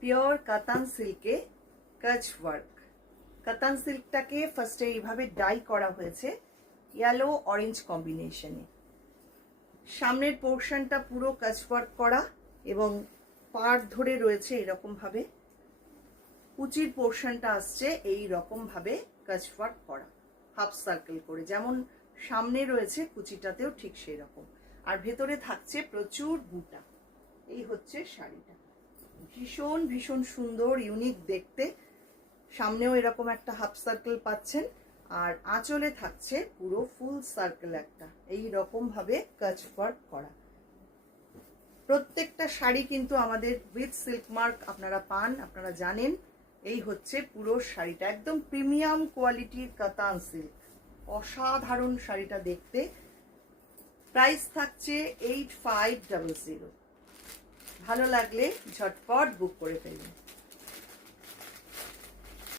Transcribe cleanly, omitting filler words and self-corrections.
Pure কাতান সিল্কে কাচ work. কাতান সিল্কটাকে ফার্স্টে এইভাবে ডাই করা হয়েছে ইয়েলো অরেঞ্জ কম্বিনেশনে। সামনের পোর্শনটা পুরো কাচ ওয়ার্ক করা এবং পাড় ধরে রয়েছে এরকম ভাবে। কুচির পোর্শনটা আসছে এই রকম ভাবে কাচ ওয়ার্ক করা, হাফ সার্কেল করে, যেমন সামনে রয়েছে কুচিটাতেও ঠিক সেই রকম। আর ভেতরে থাকছে প্রচুর বুটা। এই হচ্ছে শাড়িটা, ভীষণ ভীষণ সুন্দর, ইউনিক দেখতে। সামনেও এরকম একটা হাফ সার্কেল পাচ্ছেন, আর আঁচলে থাকছে পুরো ফুল সার্কেল একটা, এই রকম ভাবে কাচ ওয়ার্ক করা। প্রত্যেকটা শাড়ি কিন্তু আমাদের উইথ সিল্ক মার্ক আপনারা পান, আপনারা জানেন। এই হচ্ছে পুরো শাড়িটা, একদম প্রিমিয়াম কোয়ালিটির কাতান সিল্ক, অসাধারণ শাড়িটা দেখতে। প্রাইস থাকছে 8500। ভালো লাগলে ঝটপট বুক করে ফেলুন।